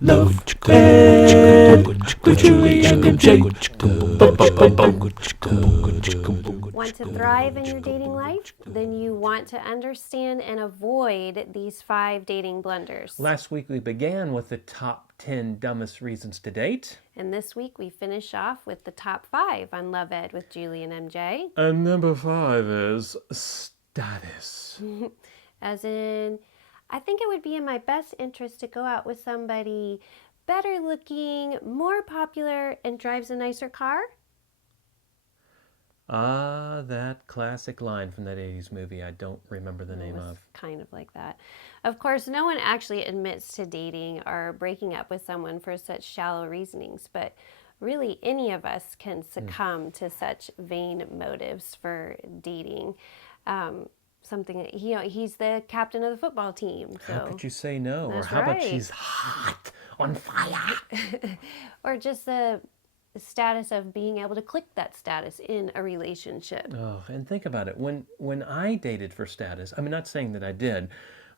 Love and with Julie and MJ. Want to thrive in your dating life? Then you want to understand and avoid these 5 dating blunders. Last week we began with the top 10 dumbest reasons to date. And this week we finish off with the top 5 on Love Ed with Julie and MJ. And number 5 is status. As in, I think it would be in my best interest to go out with somebody better looking, more popular, and drives a nicer car. Ah, that classic line from that 80s movie I don't remember the name of. Kind of like that. Of course, no one actually admits to dating or breaking up with someone for such shallow reasonings, but really any of us can succumb to such vain motives for dating. Something that he's the captain of the football team. So How could you say no? Or That's how about right. she's hot, on fire? or just the status of being able to click that status in a relationship. Oh, and think about it. When I dated for status, I'm not saying that I did,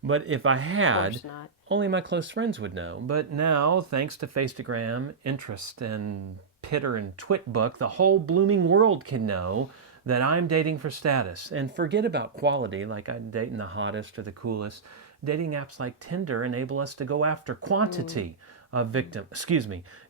but if I Of had, course not. only my close friends would know. But now, thanks to Faceagram, Interest, and Pitter and Twitbook, the whole blooming world can know that I'm dating for status. And forget about quality, like I'm dating the hottest or the coolest. Dating apps like Tinder enable us to go after quantity of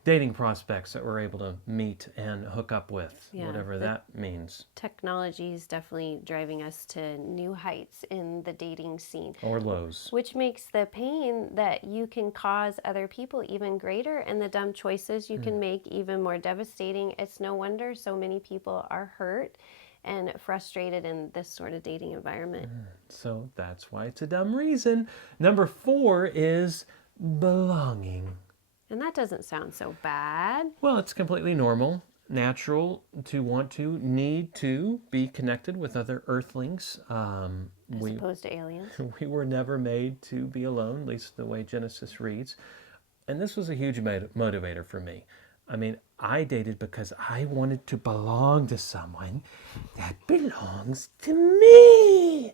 dating prospects that we're able to meet and hook up with, Yeah, whatever that means. Technology is definitely driving us to new heights in the dating scene, Or lows. which makes the pain that you can cause other people even greater and the dumb choices you can make even more devastating. It's no wonder so many people are hurt and frustrated in this sort of dating environment. So that's why it's a dumb reason. Number 4 is belonging. And that doesn't sound so bad. Well, it's completely normal, natural to want to, need to be connected with other earthlings. As opposed to aliens. We were never made to be alone, at least the way Genesis reads. And this was a huge motivator for me. I dated because I wanted to belong to someone that belongs to me.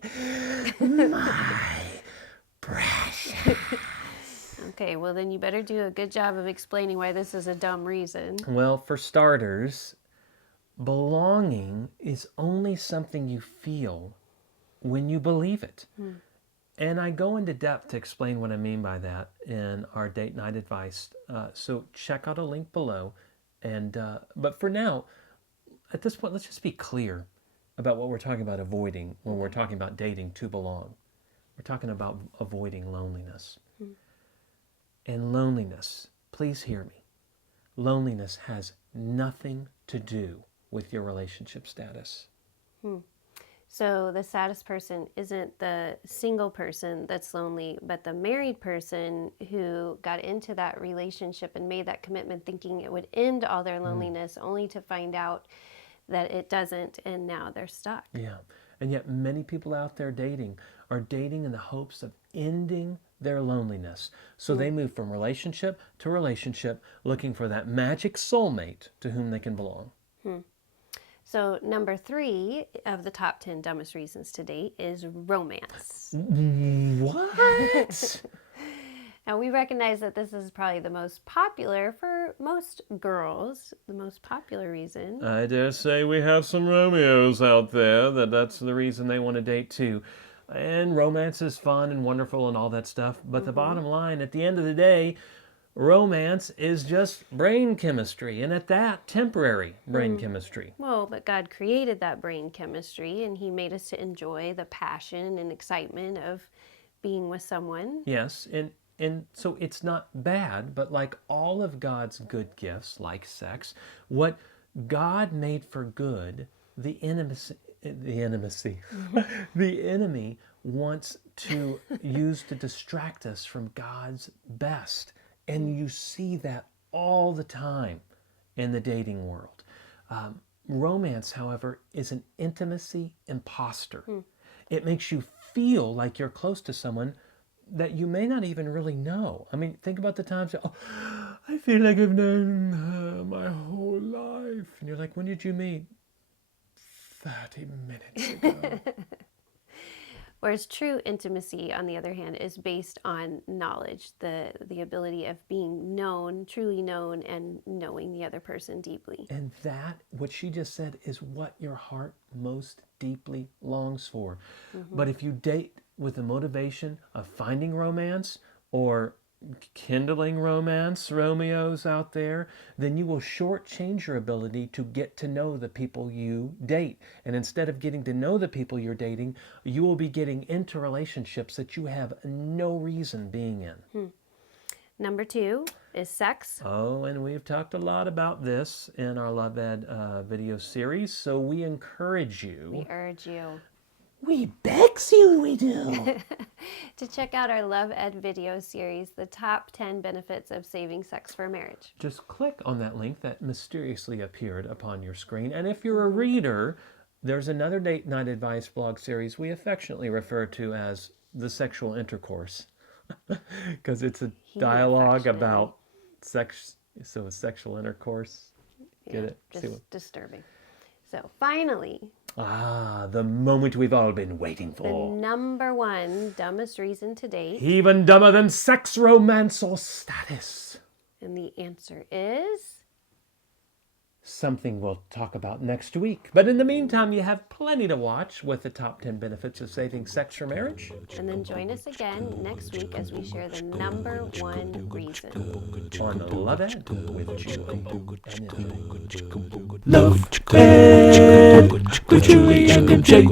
My precious. Okay, well then you better do a good job of explaining why this is a dumb reason. Well, for starters, belonging is only something you feel when you believe it. And I go into depth to explain what I mean by that in our date night advice. So check out a link below. But for now, at this point, let's just be clear about what we're talking about avoiding when we're talking about dating to belong. We're talking about avoiding loneliness. And loneliness, please hear me, loneliness has nothing to do with your relationship status. So the saddest person isn't the single person that's lonely, but the married person who got into that relationship and made that commitment thinking it would end all their loneliness, only to find out that it doesn't, and now they're stuck. Yeah, and yet many people out there are dating in the hopes of ending their loneliness. So they move from relationship to relationship looking for that magic soulmate to whom they can belong. So number 3 of the top 10 dumbest reasons to date is romance. What? Now we recognize that this is probably the most popular for most girls, the most popular reason. I dare say we have some Romeos out there that's the reason they want to date too. And romance is fun and wonderful and all that stuff. But the bottom line, at the end of the day, romance is just brain chemistry. And at that, temporary brain chemistry. Well, but God created that brain chemistry and he made us to enjoy the passion and excitement of being with someone. Yes, and so it's not bad, but like all of God's good gifts, like sex, what God made for good, the enemy wants to use to distract us from God's best. And you see that all the time in the dating world. Romance, however, is an intimacy imposter. It makes you feel like you're close to someone that you may not even really know. Think about the times, I feel like I've known her my whole life. And you're like, when did you meet? 30 minutes ago. Whereas true intimacy, on the other hand, is based on knowledge, the ability of being known, truly known, and knowing the other person deeply. And that, what she just said, is what your heart most deeply longs for. But if you date with the motivation of finding romance or kindling romance, Romeos out there, then you will shortchange your ability to get to know the people you date. And instead of getting to know the people you're dating, you will be getting into relationships that you have no reason being in. Number 2 is sex. Oh, and we've talked a lot about this in our Love Ed video series, so we encourage you. We urge you We begs you, we do. to check out our Love Ed video series, The Top 10 Benefits of Saving Sex for Marriage. Just click on that link that mysteriously appeared upon your screen. And if you're a reader, there's another date night advice blog series we affectionately refer to as The Sexual Intercourse. Because it's a dialogue about sex, so it's sexual intercourse. Get it? Just disturbing. So finally, the moment we've all been waiting the for. number 1 dumbest reason to date. Even dumber than sex, romance, or status. And the answer is Something we'll talk about next week. But in the meantime, you have plenty to watch with the top 10 benefits of saving sex for marriage. And then join us again next week as we share the number 1 reason. On Love Ed with Julie and MJ. Love Ed with Julie and MJ.